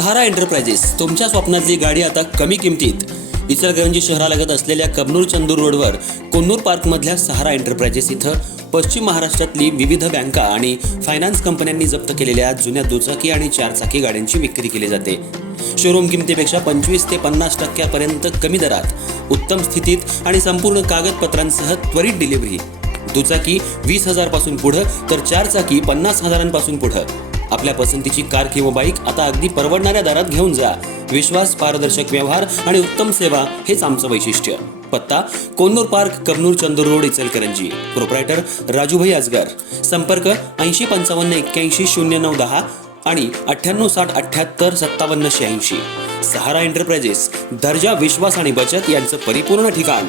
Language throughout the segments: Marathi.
सहारा एंटरप्राइजेस तुमच्या स्वप्नातली गाडी आता कमी किमतीत. इचलकरंजी शहरालगत असलेल्या कबनूर चंदूर रोडवर कोन्नूर पार्कमधल्या सहारा एंटरप्राइजेस इथं पश्चिम महाराष्ट्रातली विविध बँका आणि फायनान्स कंपन्यांनी जप्त केलेल्या जुन्या दुचाकी आणि चारचाकी गाड्यांची विक्री केली जाते. शोरूम किमतीपेक्षा 25 ते 50% कमी दरात, उत्तम स्थितीत आणि संपूर्ण कागदपत्रांसह त्वरित डिलिव्हरी. दुचाकी 20,000 पासून पुढे तर चारचाकी 50,000 पासून पुढे. आपल्या पसंतीची कार किंवा बाईक आता अगदी परवडणाऱ्या दरात घेऊन जा. विश्वास, पारदर्शक व्यवहार आणि उत्तम सेवा हेच आमचं वैशिष्ट्य. पत्ता Konnur park, Kabnur Chandur road, Ichalkaranji. Proprietor Rajubhai Ajgar. संपर्क 8055810910 आणि 9860785786. सहारा एंटरप्राइजेस, दर्जा, विश्वास आणि बचत यांचं परिपूर्ण ठिकाण.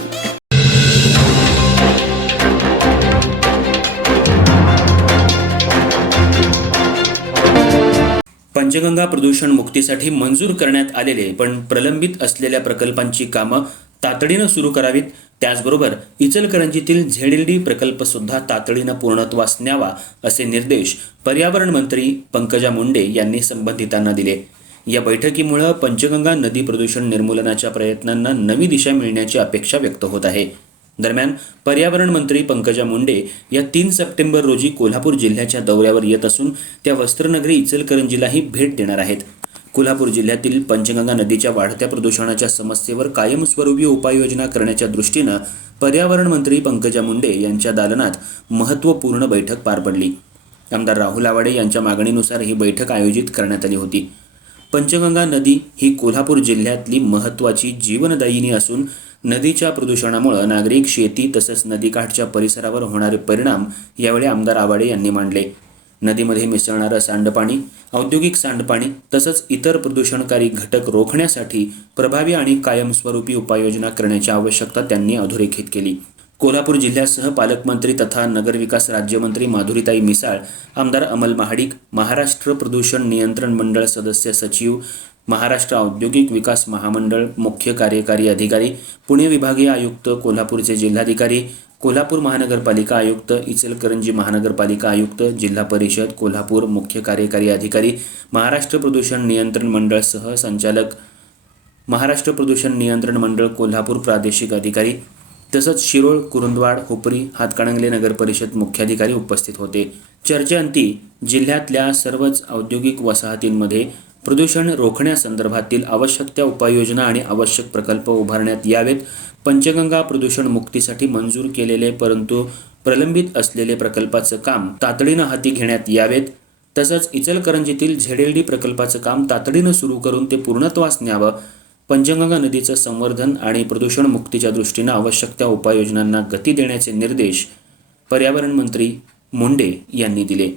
पंचगंगा प्रदूषण मुक्तीसाठी मंजूर करण्यात आलेले पण प्रलंबित असलेल्या प्रकल्पांची कामं तातडीनं सुरू करावीत. त्याचबरोबर इचलकरंजीतील ZLD प्रकल्प सुद्धा तातडीनं पूर्णत्वास न्यावा असे निर्देश पर्यावरण मंत्री पंकजा मुंडे यांनी संबंधितांना दिले. या बैठकीमुळे पंचगंगा नदी प्रदूषण निर्मूलनाच्या प्रयत्नांना नवी दिशा मिळण्याची अपेक्षा व्यक्त होत आहे. दरम्यान पर्यावरण मंत्री पंकजा मुंडे या 3 सप्टेंबर रोजी कोल्हापूर जिल्ह्याच्या दौऱ्यावर येत असून त्या वस्त्रनगरी इचलकरंजीलाही भेट देणार आहेत. कोल्हापूर जिल्ह्यातील पंचगंगा नदीच्या वाढत्या प्रदूषणाच्या समस्येवर कायमस्वरूपी उपाययोजना करण्याच्या दृष्टीनं पर्यावरण मंत्री पंकजा मुंडे यांच्या दालनात महत्त्वपूर्ण बैठक पार पडली. आमदार राहुल आवाडे यांच्या मागणीनुसार ही बैठक आयोजित करण्यात आली होती. पंचगंगा नदी ही कोल्हापूर जिल्ह्यातली महत्त्वाची जीवनदायिनी असून नदीच्या प्रदूषणामुळे नागरिक, शेती तसंच नदीकाठच्या परिसरावर होणारे परिणाम यावेळी आमदार आवाडे यांनी मांडले. नदीमध्ये मिसळणारं सांडपाणी, औद्योगिक सांडपाणी तसंच इतर प्रदूषणकारी घटक रोखण्यासाठी प्रभावी आणि कायमस्वरूपी उपाययोजना करण्याची आवश्यकता त्यांनी अधोरेखित केली. कोल्हापूर जिल्ह्यासह पालकमंत्री तथा नगरविकास राज्यमंत्री माधुरीताई मिसाळ, आमदार अमल महाडिक, महाराष्ट्र प्रदूषण नियंत्रण मंडळ सदस्य सचिव, महाराष्ट्र औद्योगिक विकास महामंडळ मुख्य कार्यकारी अधिकारी, पुणे विभागीय आयुक्त, कोल्हापूरचे जिल्हाधिकारी, कोल्हापूर महानगरपालिका आयुक्त, इचलकरंजी महानगरपालिका आयुक्त, जिल्हा परिषद कोल्हापूर मुख्य कार्यकारी अधिकारी, महाराष्ट्र प्रदूषण नियंत्रण मंडळ सह संचालक, महाराष्ट्र प्रदूषण नियंत्रण मंडळ कोल्हापूर प्रादेशिक अधिकारी तसंच शिरोळ, कुरुंदवाड, हुपरी, हातकणंगले नगर परिषद मुख्याधिकारी उपस्थित होते. चर्चेअंती जिल्ह्यातल्या सर्वच औद्योगिक वसाहतींमध्ये प्रदूषण रोखण्यासंदर्भातील आवश्यक त्या उपाययोजना आणि आवश्यक प्रकल्प उभारण्यात यावेत. पंचगंगा प्रदूषण मुक्तीसाठी मंजूर केलेले परंतु प्रलंबित असलेले प्रकल्पाचं काम तातडीनं हाती घेण्यात यावेत. तसंच इचलकरंजीतील ZLD प्रकल्पाचं काम तातडीनं सुरू करून ते पूर्णत्वास न्यावं. पंचगंगा नदीचं संवर्धन आणि प्रदूषण मुक्तीच्या दृष्टीनं आवश्यक त्या उपाययोजनांना गती देण्याचे निर्देश पर्यावरण मंत्री मुंडे यांनी दिले.